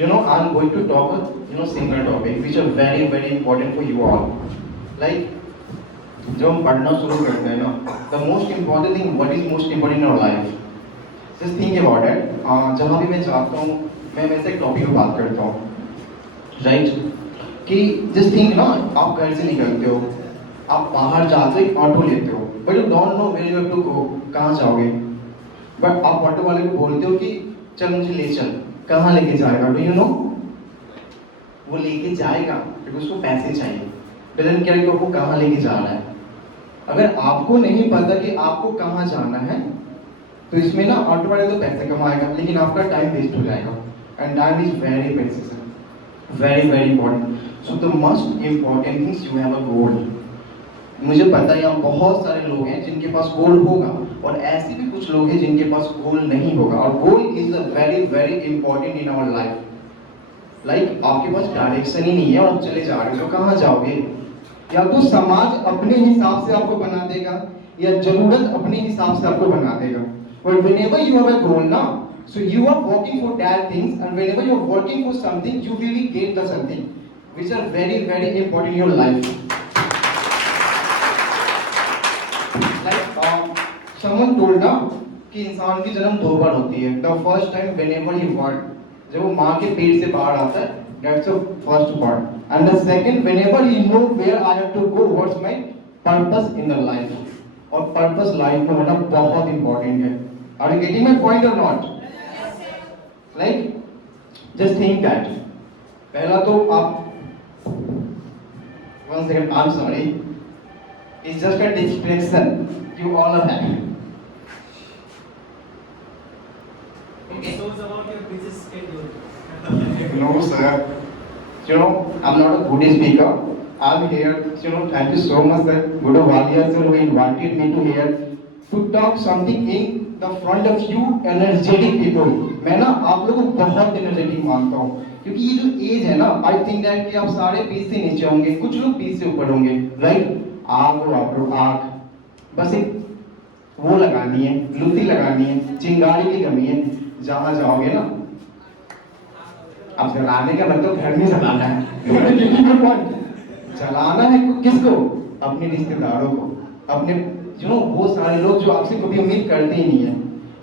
I'm going to talk single topic which are very important for you all. Like जब हम पढ़ना शुरू करते हैं ना, the most important thing, what is most important in our life? Just think about it. जहाँ भी मैं जाता हूँ, मैं वैसे एक टॉपिक पे बात करता हूँ, राइट? कि just think ना, आप घर से निकलते हो, आप बाहर जाते हो, एक ऑटो लेते हो, but you don't know where you have to go, कहाँ जाओगे? बट आप ऑटो वाले को बोलते हो कि चल मुझे ले चल, कहाँ लेके जाएगा? Do you know? वो लेके जाएगा क्योंकि उसको पैसे चाहिए, डजंट केयर कि आपको कहाँ लेके जाना है। अगर आपको नहीं पता कि आपको कहाँ जाना है, तो इसमें ना ऑटो वाले तो पैसे कमाएगा लेकिन आपका टाइम वेस्ट हो जाएगा, and time is very precious, very important. So the most important things, you have a goal. मुझे पता है यहाँ बहुत सारे लोग हैं जिनके पास गोल होगा, और ऐसे भी कुछ लोग हैं जिनके पास गोल नहीं होगा, और goal is a very important in our life. Like आपके पास डायरेक्शन ही नहीं है और चले जा रहे हो, तो कहाँ जाओगे? या तो समाज अपने हिसाब से आपको बना देगा, या जरूरत अपने हिसाब से आपको बना देगा। But whenever you have a goal ना, so you are working for that things, and whenever you are working for something, you really get the something which are very important in your life. Someone told ना कि इंसान की जन्म दो बार होती है। The first time whenever he born, जब वो माँ के पेट से बाहर आता है, that's the first part. And the second, whenever he know where I have to go, what's my purpose in the life. और purpose life में होना बहुत important है। Are you getting my point or not? Like, just think that. पहला तो आप, one second, I'm sorry. It's just a distraction. You all are having. Okay. So it's about your busy schedule. No, sir. I'm not a good speaker. I'm here. Thank you so much, sir. Guru Walia sir, who invited me to here to talk something in the front of you, energetic people. मैं ना आप लोगों को बहुत energetic मानता हूँ, क्योंकि ये जो एज है ना, आई थिंक दैट कि आप सारे 20 से नीचे होंगे, कुछ लोग 20 से ऊपर होंगे, राइट? आग हो आप लोग, आग बस एक वो लगानी है, लुत्ती लगानी है, चिंगारी की कमी है। जहाँ जाओगे ना, अब जलाने का मतलब घर में जलाना है। जलाना है किसको? अपने रिश्तेदारों को, अपने वो सारे लोग जो आपसे कभी उम्मीद करते ही नहीं है।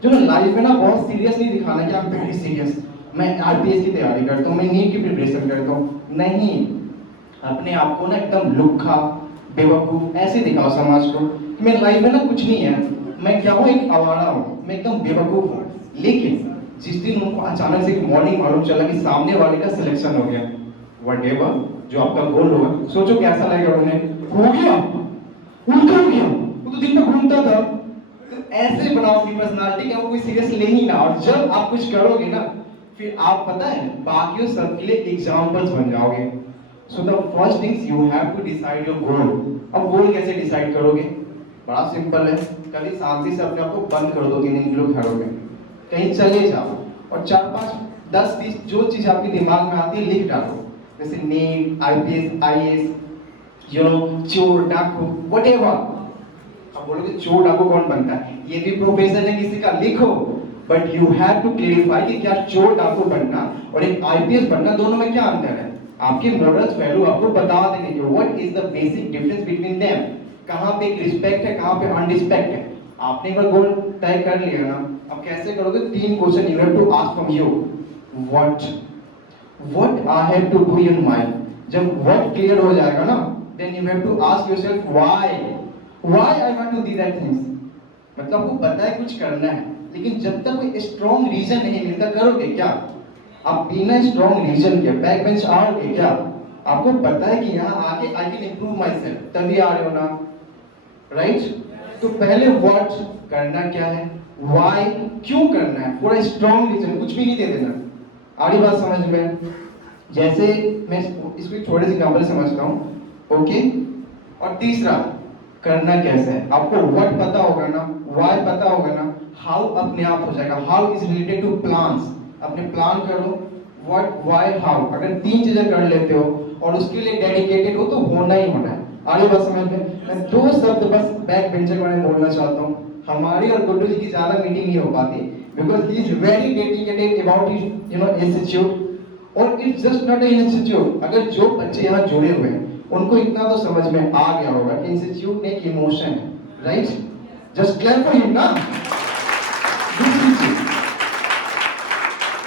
लाइफ में ना बहुत सीरियस नहीं दिखाना कि आप वेरी सीरियस, मैं आरपीएस की तैयारी करता हूँ, मैं नीट की प्रिपरेशन करता हूँ, नहीं। अपने आप को ना एकदम लुक्खा, बेवकूफ ऐसे दिखाओ समाज को कि मेरी लाइफ में ना कुछ नहीं है, मैं क्या हूँ, एक आवारा हूँ, मैं एकदम बेवकूफ हूँ। लेकिन जिस दिन उनको अचानक से मॉर्निंग मालूम चला कि सामने वाले का सिलेक्शन हो गया, व्हाटएवर जो आपका गोल होगा, सोचो कैसा लगेगा उन्हें। हो गया, उनका हो गया, वो तो दिन में घूमता था। तो ऐसे बनाओ अपनी पर्सनालिटी कि वो कोई सीरियस ले ही ना, और जब आप कुछ करोगे ना, फिर आप पता है बाकियों सबके लिए एग्जाम्पल्स बन जाओगे। So the first things, you have to decide your goal. अब गोल कैसे डिसाइड करोगे? बड़ा सिंपल है, कभी शांति से अपने आप को बंद कर दो, इन लोग घरों में कहीं चले जाओ, और 4 5 10 20 जो चीज आपके दिमाग में आती है लिख डालो, जैसे नीट, आईपीएस, आईएएस, चोर, डाकू, व्हाटएवर। अब बोलोगे चोर डाकू कौन बनता है? ये भी प्रोफेशन है किसी का, लिखो। But you have to clarify कि क्या चोर डाकू बनना और एक आईपीएस बनना, दोनों में क्या अंतर है? आपके मॉरल्स वैल्यू आपको बता देंगे कि what is the basic difference between them, कहाँ पे रिस्पेक्ट है, कहाँ पे अनरिस्पेक्ट है। आपने एक बार गोल तय कर लिया ना, अब कैसे करोगे? 3 question you have to ask from you. What I have to do in mind. जब व्हाट क्लियर हो जाएगा ना, then you have to ask yourself why I want to do that things. मतलब आपको पता है कुछ करना है, लेकिन जब तक कोई स्ट्रॉन्ग रीजन नहीं मिलता, करोगे क्या? आप बिना स्ट्रॉन्ग रीजन के बैक बेंच आओगे क्या? आपको पता है कि यहाँ आके I can improve my self, तभी आ रहे हो ना, राइट? तो पहले व्हाट करना क्या है, व्हाई क्यों करना है, पूरा स्ट्रॉन्ग रीजन, कुछ भी नहीं दे देना। आ रही बात समझ में? जैसे मैं इसको छोटे से एग्जांपल समझता हूँ, ओके? और तीसरा, करना कैसे है। आपको व्हाट पता होगा ना, व्हाई पता होगा ना, हाउ अपने आप हो जाएगा। How is related to plans, अपने प्लान करो, व्हाट, व्हाई, हाउ। अगर 3 चीजें कर लेते हो और उसके लिए डेडिकेटेड हो तो होना ही होना है। आगे बात समझ में? मैं 2 शब्द बस बैक बेंचर के बारे में बोलना चाहता हूँ। हमारी और गुड्डू जी की ज्यादा मीटिंग नहीं हो पाती because he is very dedicated about his institute, और it's just not an institute. अगर जो बच्चे यहाँ जुड़े हुए हैं उनको इतना तो समझ में आ गया होगा कि इंस्टीट्यूट एक इमोशन है, right? Just clap for him ना। दूसरी चीज,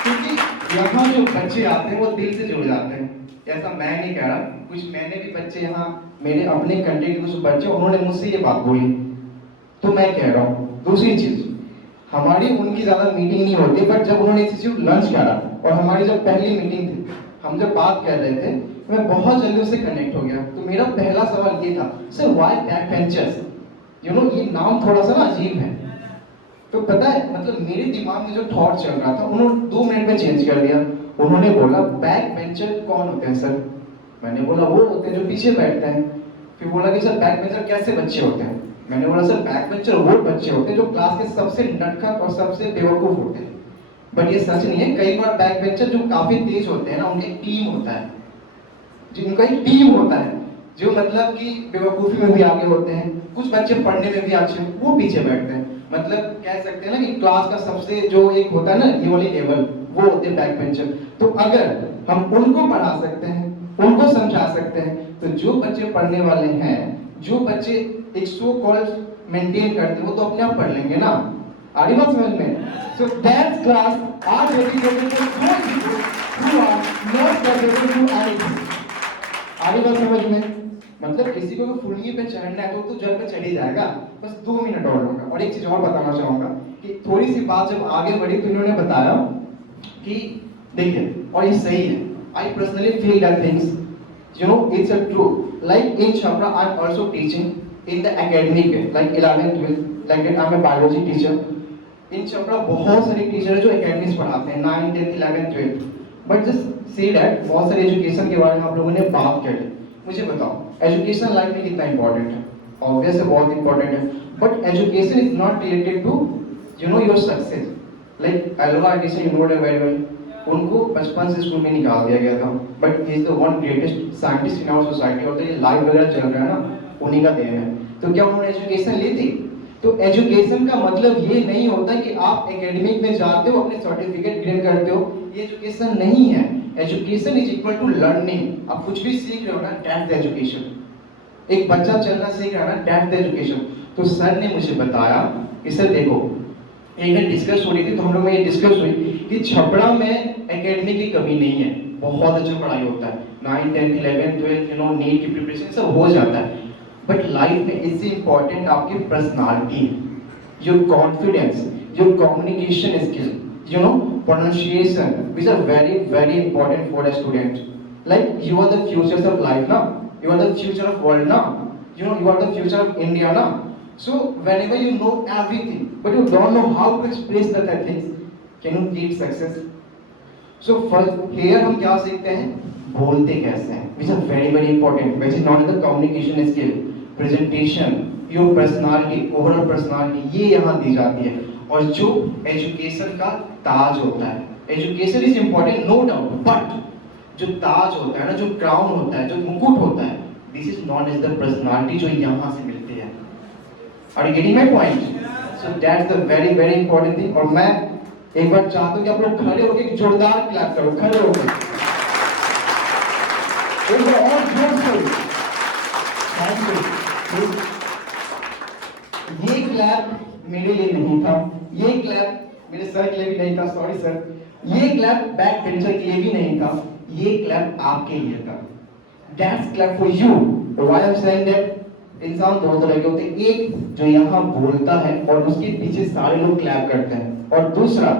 क्योंकि यहाँ जो बच्चे आते हैं वो दिल से जुड़ जाते हैं। ऐसा मैं नहीं कह रहा, कुछ मैंने भी बच्चे यहाँ, मेरे अपने कंट्री के कुछ बच्चे, उन्होंने मुझसे ये बात बोली, तो मैं कह रहा हूँ। दूसरी चीज, हमारी उनकी ज्यादा मीटिंग नहीं होती, बट जब उन्होंने इंस्टीट्यूट लंच करा और हमारी जब पहली मीटिंग थी, हम जब बात कर रहे थे, तो मैं बहुत जल्दी उससे कनेक्ट हो गया। तो मेरा पहला सवाल ये था, sir why back benchers? You know, ये नाम थोड़ा सा ना अजीब है। तो पता है, मतलब मेरे दिमाग में जो थॉट चल रहा था, उन्होंने 2 मिनट में चेंज कर दिया। उन्होंने बोला बैक बेंचर कौन होते हैं सर? मैंने बोला वो होते हैं जो पीछे बैठते हैं। फिर बोला कि सर बैक बेंचर कैसे बच्चे होते हैं? मैंने बोला सर बैक बेंचर वो बच्चे होते हैं जो क्लास के सबसे नटखट और सबसे बेवकूफ होते हैं। बट ये सच नहीं है, कई बार बैक बेंचर जो काफी तेज होते हैं ना, उनका एक टीम होता है, जिनका एक टीम होता है, जो मतलब कि बेवकूफी में भी आगे होते हैं, कुछ बच्चे पढ़ने में भी अच्छे, वो पीछे बैठते हैं। मतलब कह सकते हैं ना कि क्लास का सबसे जो एक होता है ना, ये वाली टेबल, वो होते हैं बैक बेंचर। तो अगर हम उनको पढ़ा सकते हैं, उनको समझा सकते हैं, तो जो बच्चे पढ़ने वाले हैं, जो बच्चे एक सो कॉल्ड मेंटेन करते हैं, वो तो अपने आप पढ़ लेंगे ना। आ रही बात समझ में? So that class are dedicated to those people who are not capable to anything. आ रही बात समझ में? मतलब किसी को फुल्ली पे चढ़ना है तो जल पे चढ़ ही जाएगा। बस 2 मिनट और लूंगा। और एक चीज और बताना चाहूंगा कि थोड़ी सी बात जब आगे बढ़ी तो इन्होंने बताया कि देखिए, और ये सही है, I personally feel that things, you know, it's a true, like in Chhabra I'm also teaching in the academic way, like 11th 12th, like that I'm a biology teacher in Chhabra। बहुत सारे teacher है जो academics पढ़ाते हैं 9th 10th 11th 12th, but just see that बहुत सारे education के बारे में आप लोगों ने बात कर ली। मुझे बताओ एजुकेशन लाइफ में कितना इंपॉर्टेंट है? ऑब्वियस है, बहुत इंपॉर्टेंट है, but education is not related to you know your success. Like Alva Edison, you know it very well, उनको बचपन से स्कूल में निकाल दिया गया था, but he is the one greatest scientist in our society. और तो ये लाइव वगैरह चल रहा है ना, उन्हीं का देन है। तो क्या उन्होंने एजुकेशन ली थी? तो एजुकेशन का मतलब ये नहीं होता कि आप एकेडमिक में जाते हो, अपने सर्टिफिकेट ग्रेड करते हो, ये एजुकेशन नहीं है। Education is equal to learning. आप कुछ भी सीख रहे हो ना, दैट्स द एजुकेशन। एक बच्चा चलना सीख रहा है ना, दैट्स द एजुकेशन। तो सर ने मुझे बताया कि सर देखो, एक दिन डिस्कस हो रही थी, तो हम लोग में ये डिस्कस हुई कि छपरा में एकेडमी की कमी नहीं है, बहुत अच्छा पढ़ाई होता है, 9th 10th 11th 12th, you know, NEET की प्रिपरेशन सब हो जाता है। बट लाइफ में इससे इंपॉर्टेंट आपकी personality, your confidence, your communication skill, you know, pronunciation, which are very very important for a student. Like you are the futures of life now, you are the future of world now, you know, you are the future of India now. So whenever you know everything but you don't know how to express that things, can you create success? So first here हम क्या सीखते हैं? बोलते कैसे हैं, which are very very important, which is not the communication skill, presentation, your personality, overall personality, ये यहाँ दी जाती है। और जो एजुकेशन का ताज होता है, education is important no doubt, but जो ताज होता है ना, जो क्राउन होता है, जो मुकुट होता है, this is not is the personality जो यहाँ से मिलती है। Are you getting my point? So that's the very very important thing. और मैं एक बार चाहता हूँ कि आप लोग खड़े होकर एक जोरदार क्लैप करो, खड़े होकर एक बार और जोर से। Thank you. ये क्लैप मेरे लिए नहीं था, ये क्लैप मेरे सर के लिए भी नहीं था, सॉरी सर, ये क्लैप बैक बेंचर के लिए भी नहीं था, ये क्लैप आपके लिए था। That's clap for you. Why I am saying that? इंसान दो तरह के होते हैं, एक जो यहाँ बोलता है और उसके पीछे सारे लोग क्लैप करते हैं, और दूसरा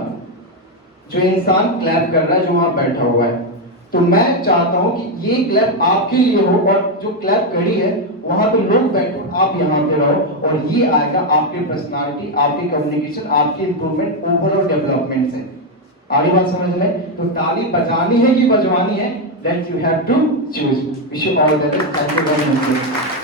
जो इंसान क्लैप कर रहा है जो वहां बैठा हुआ है। तो मैं चाहता हूं कि ये क्लैप आपके लिए हो, और जो क्लैप करी है वहां पे लोग बैठो, आप यहाँ पे रहो, और ये आएगा आपकी पर्सनालिटी, आपकी कम्युनिकेशन, आपकी इंप्रूवमेंट, ओवरऑल डेवलपमेंट से। आ रही बात समझ में? तो ताली बजानी है कि बजवानी है, that you have to choose. Wish you all the best. Thank you very much.